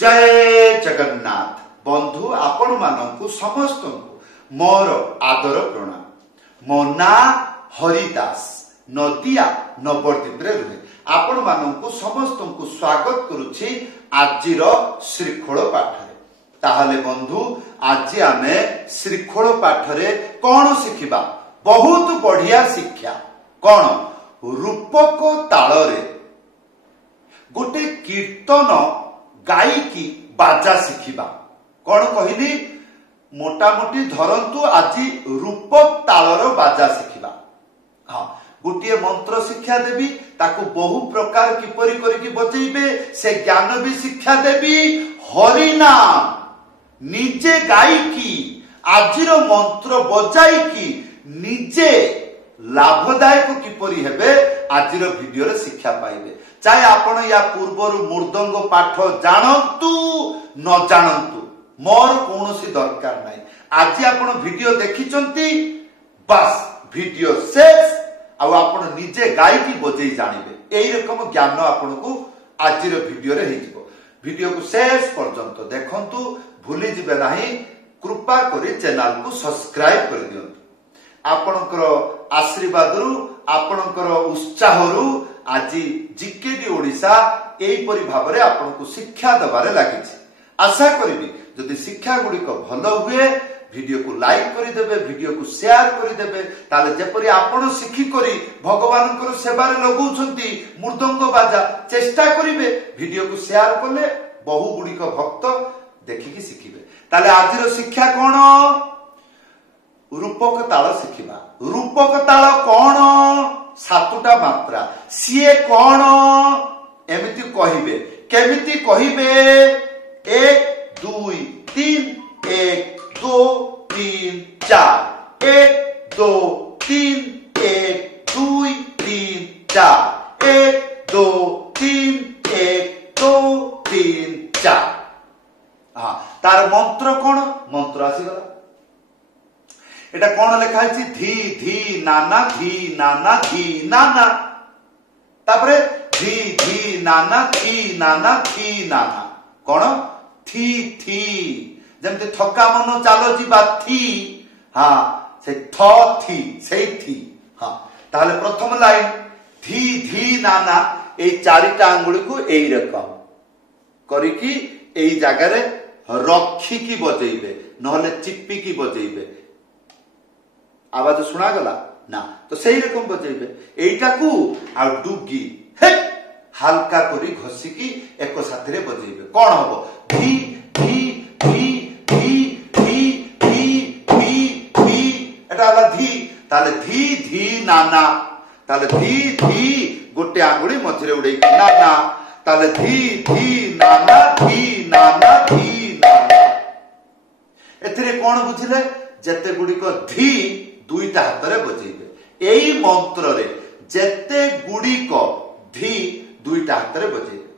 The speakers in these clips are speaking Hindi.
जय जगन्नाथ बंधु आपण मानकु समस्त मोर आदर प्रणाम। मो ना हरिदास नदिया नवद्वीप रुहे आपण मानकु समस्त को स्वागत करुछि आजिर श्रीखोल पाठरे। ताहले बंधु आज आमे श्रीखोल पाठरे कौन शिखिबा? बहुत बढ़िया शिक्षा। कौन? रूपक तालरे गोटे कीर्तन गायकी बाजा शिखिबा। कौन कहली? मोटामोटी धरंतु आज रूपक तालर बाजा शिखिबा। हाँ, गोटे मंत्र शिक्षा देवी, ताकू बहु प्रकार किपरि करिकी बजेइबे से ज्ञान भी शिक्षा देवी। हरिनाम निजे गायकी आजिर मंत्र बजाइकी निजे लाभदायक किपरि हेबे आजिर वीडियो रे शिक्षा पाइबे। चाहे आपण या पूर्वर मृदंग पाठ जानतु न जानतु मोर कौनसी दरकार नहीं। आज आपण वीडियो देखिचंती बस वीडियो शेष आपण निजे गायकी बजै जानिबे। एई रकम ज्ञान आपण को आजिर वीडियो रे हेजिबो। वीडियो को शेष पर्यंत देखंतु, भूली जिबे नाही। कृपा करी चैनल को सब्सक्राइब कर दियंतु। आपणकर आशीर्वाद रु आपणकर उत्साह रु आज जीकेडी ओडिशा एई परि भाबरे आपन को शिक्षा दबारे लागिछि। आशा करिबी जदि शिक्षा गुडिक भल हुए वीडियो को लाइक करि देबे, वीडियो को शेयर करि देबे, ताले जेपरि आपन शिखि करी भगवानकर सेवारे लगौछंती मृदंग बाजा चेष्टा करिवे। वीडियो को शेयर करले बहु गुडिक भक्त देखिकी शिखिबे। ताले आजिर शिक्षा कोन? रूपक ताल शिखिबा। रूपक ताल कोन? सातुटा मात्रा। सीए कोन? एमिति कहिबे। केमिति कहिबे? 1 2 3 1 2 3 4 1 2 3 1 2 3 4 1 2 3 1 2 3 4। हाँ, तार मंत्र कोन? मंत्र आसीगला। एटा कोन लेखा है? धी धी नाना धी नाना धी नाना। तापरे धी धी नाना थी नाना थी नाना। कोन? थी थी जमते थका मन चालो जीवा थी। हाँ, से थ थी से थी। हाँ, ताहले प्रथम लाइन धी धी नाना ए चारिटा आंगुली को एई रकम करिकी एई जागा रे रखी की बजेइबे, नहले चिप्पी की बजेइबे। आवाज सुना गला ना? तो सही रकम बजेइबे। एइटा को आ डुगी हे हल्का करी घसीकी एक साथी रे बजेइबे। कोन हबो? धी धी धी धी धी धी धी धी। एटा हला धी। ताले धी धी नाना। ताले धी धी गोटे आंगुली मझरे उडे नाना। ताले धी धी नाना धी नाना धी नाना। एथिरे कोन बुझिले? जेते गुडिक धी दुईटा हाथ रे बजेइबे। एई मंत्र रे जेते गुडिक धी दुईटा हाथ रे बजेइबे।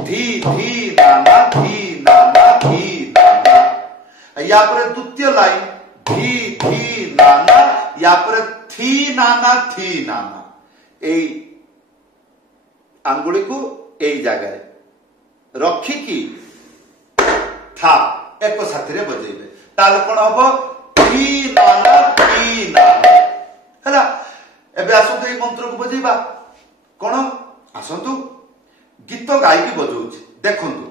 धी धी नाना धी नाना धी नाना। या पर द्वितीय लाइन धी धी नाना, या पर थी नाना थी नाना। एई आंगुली को एई जागा रे रखी की था एक साथी रे बजेइबे। ताले कोन हबो? थी नाना थी नाना। हैला, एबे आसंतु ए मंत्र को बजेइबा। कोन? आसंतु गीत गायकी बजौछि। देखंतु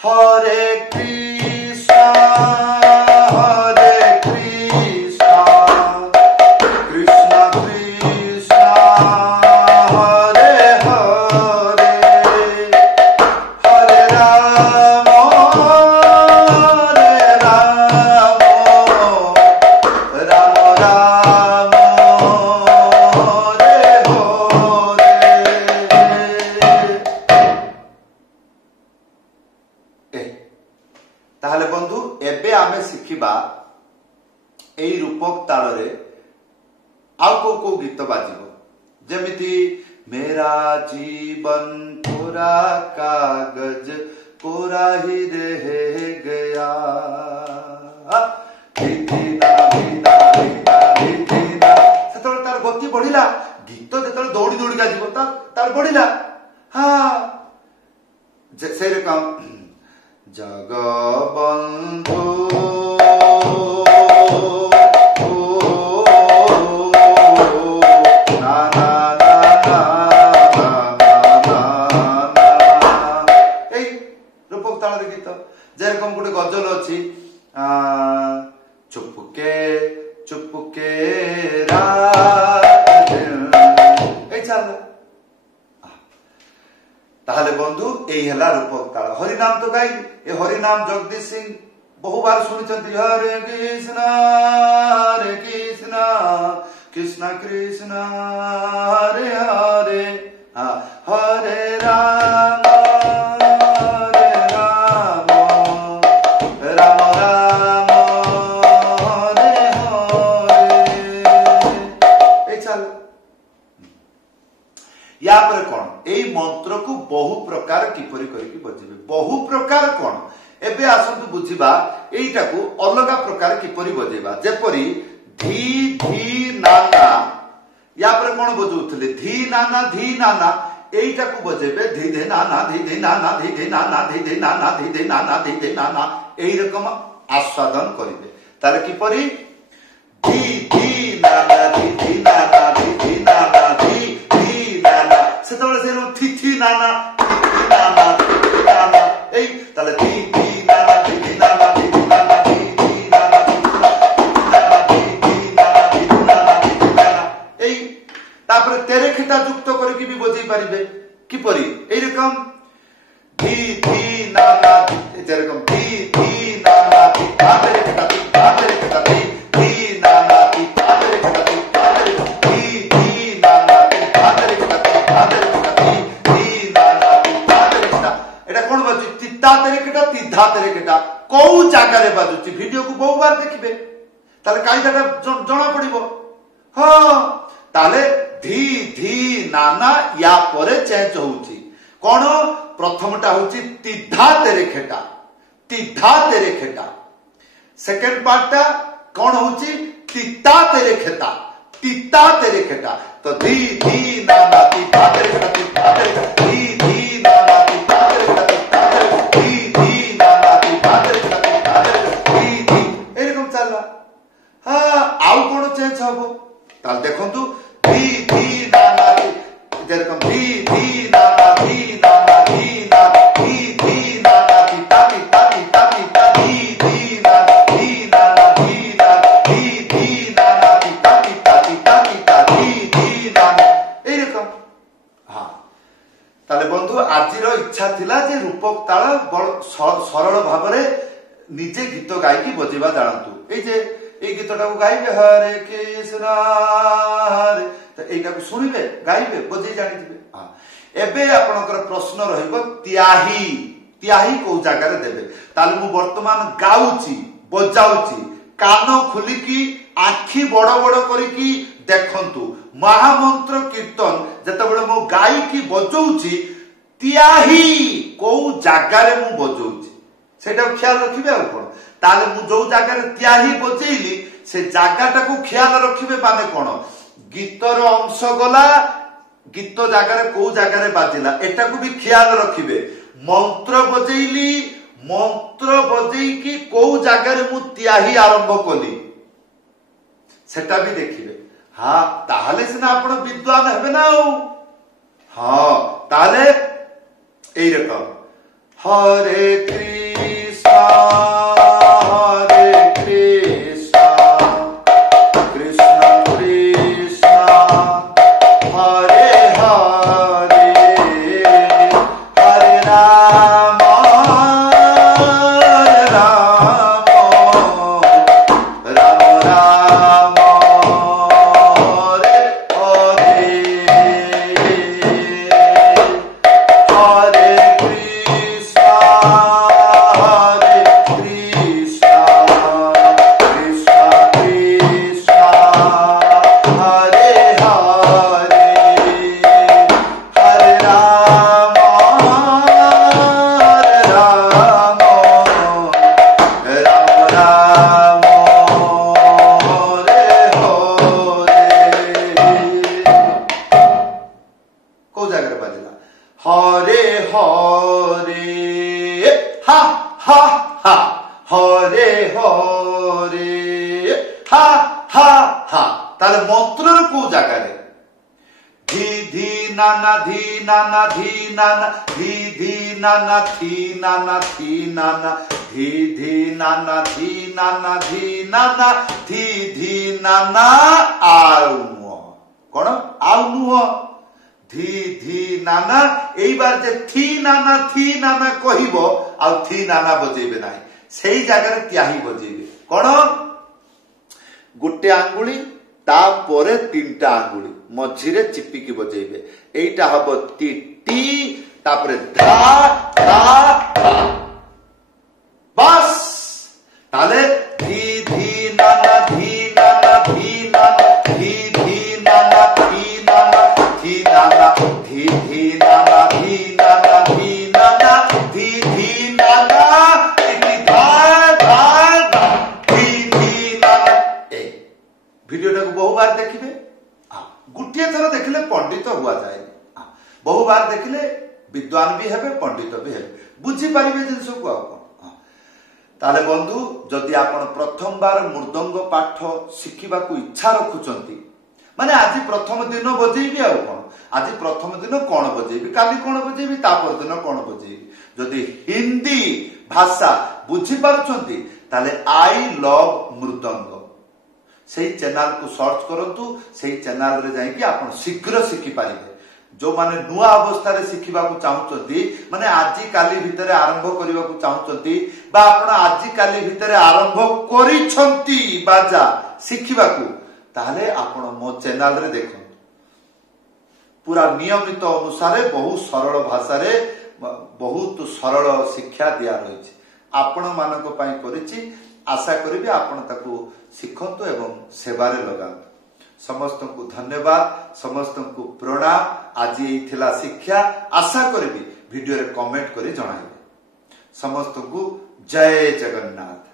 हरे कृष्ण हरे कृष्ण कृष्ण कृष्ण हरे हरे हरे राम हरे राम राम राम हरे हरे। ताहले बंधु एबे आमे शिखिबा एई रूपक तालरे आउ को गीत बाजिबो। जेमिति मेरा जीवन कोरा कागज कोरा ही रह गया। सेतବେଳେ तार गति बढ़िला, गीत जेतବେଳେ दौड़ी दौड़ी गाजिबो तार बढ़िला। हाँ, সেরকম জগবন্ধু এই রূপক তাଳରେ গীত যেরকম গোটে গজল ଅଛି চুপকে চুপকে এই চাল। তাহলে বন্ধু এই হেলা রূপক তাଳ। হরিনাম তো গাই এ হরিনাম জগদীশ সিং বহুবার শুনিଛନ୍ତି হরে কৃষ্ণ কৃষ্ণ কৃষ্ণ হরে হরে হরে রাম यापर कौन एई मंत्र को बहु प्रकार किपरि करिकि बजेबे बहु प्रकार कौन एबे आसंतु बुझिबा एईटा को अलगा प्रकार किपरि बजेबा जेपरि धी धी नाना यापर कौन बजौथले धी नाना एईटा को बजेबे धी धे नाना धी धे नाना धी धे नाना धी धे नाना धी धे नाना धी धे नाना एई रकम आस्वादन करिवे ताले किपरि धी धी नाना धी धी नाना धी धी नाना धी সেতବେଳେ সে থি নানা এই তাহলে থি থি নানা থি থি নানা থি থি নানা থি থি নানা থি থি নানা থি থি নানা এই তারপরে তেরে খেটা যুক্ত করে কি বজাই পারিবে কিপরি এই রকম থি থি নানা যেরকম থি থি নানা থি তারে খেটা থি তারে খেটা থি থি নানা থি তারে খেটা থি তারে থি থি নানা থি তারে খেটা থি তারে তিদ্ধা তেরেকেটা কোউ জায়গায় বাজুছি ভিডিও কু বহুবার দেখিবে তাহলে কায়দাটা জনা পড়িব হ্যাঁ তাহলে ধি ধি নানা ইয়া পরে চেঞ্জ হଉଛି কোন প্রথমটা হচ্ছে তিদ্ধা তেরেকেটা সেকেন্ড পার্টটা কোন হচ্ছে তিত্তা তেরেকেটা তো ধি ধি নানা তিদ্ধা তেরেকেটা ধি ধি নানা তিদ্ধা তেরেকেটা এরকম চালবা হ্যাঁ আউ কোন চেঞ্জ হবো তাহলে দেখন্তু ধি ধি নানা যেরকম ধি ধি নানা ধি নানা ধি না ধি ধি নানা তিতা তিতা তিতা তিতা ধি ধি নানা ধি নানা ধি না ধি ধি নানা তিতা তিতা তিতা তিতা ধি ধি নানা এইরকম হ্যাঁ তাহলে বন্ধু আজির ইচ্ছা ଥିଲା যে রূপক তাଳ সরল ভাবে নিজে গীত গাইকি বজেবা জানতু এই যে এই গীতটাকে গাইবে হরে কৃষ্ণ হরে তো এইটাকে শুনিবে গাইবে বজেই জানিবে এবে আপনাদের প্রশ্ন রহিব ত্যাহি ত্যাহি কোন জায়গায় দেবে তাহলে মু বর্তমান গাউছি বজাউছি কান খুলিকি আখি বড় বড় করিকি দেখন্তু মহামন্ত্র কীর্তন যেতবেলে মু গাইকি বজাউছি ত্যাহি কোন জায়গায় মু বজাউছি সেটা খেয়াল রাখবে আর কোন তাহলে মু যে জায়গায় ত্যাহি বজেইলি সে জায়গাটাকে খেয়াল রাখবে মানে কোন গীতর অংশ গলা গীত জায়গায় কোন জায়গায় বাজিলা এটাকে বি খেয়াল রাখবে মন্ত্র বজেইলি মন্ত্র বজেইকি কোন জায়গায় মু ত্যাহি আরম্ভ কলি সেটা বি দেখিবে হ্যাঁ তাহলে সিনা আপন বিদ্বান হবে না হ্যাঁ তাহলে এইরকম হরে কৃষ্ণ হরে কৃষ্ণ কৃষ্ণ কৃষ্ণ হরে হরে হরে রাম রাম রাম রাম হরে হরে হরে কৃষ্ণ नाना धी नाना धी नाना धी धी नाना थी नाना थी नाना धी धी नाना धी नाना धी नाना धी धी नाना आउ नुह कौन आउ नुह धी धी नाना एई बार जे थी नाना कहबो आ थी नाना बजेबे नाही सेई जगह क्या ही बजेबे कौन गोटे आंगुली तापरे तीनटा आंगुली मझिरे चिपिकी बजेबे एइटा हबो टी टी तापरे धा धा धा बस ताले धी धी नाना धी नाना धी नाना धी धी नाना धी नाना धी नाना धी धी नाना धी नाना धी नाना धी धी नाना धी धा धा धा धी धी नाना ए वीडियोटा को बहु बार देखिबे गुटिए थर देखिले पंडित हुआ जाए बहु बार देखिले विद्वान भी हेबे पंडित भी हेबे बुझी पारिबे जिंस को आ ताले बंधु जदि आपण प्रथम बार मृदंग पाठ शिखिबा को इच्छा रखुचंती माने आज प्रथम दिन बजेबी आ कोन आज प्रथम दिन कोन बजेबी काली कोन बजेबी तापर दिन कोन बजेबी जदि हिंदी भाषा बुझी पारुचंती ताले आई लव मृदंग से चैनल को सर्च करंतु से चैनल रे जाई कि आपण शीघ्र शिखि पारिबे जो माने नुआ अवस्था रे शिखिबा को चाहुचंती माने आजि काली भितरे आरंभ करिबा को चाहुचंती बा आपण आजि काली भितरे आरंभ करिछंती बाजा शिखिबा को ताले आपण मो चैनल रे देखो पूरा नियमित अनुसार बहुत सरल भाषा रे बहुत सरल शिक्षा दिया रही आपण मानक पई करिछि आशा करी आपण ताकू शिखंतु एवं सेवारे लगांतु समस्त को धन्यवाद समस्त को प्रणाम आज ये शिक्षा आशा करी वीडियो रे कमेंट करी जणाइबे समस्त को जय जगन्नाथ।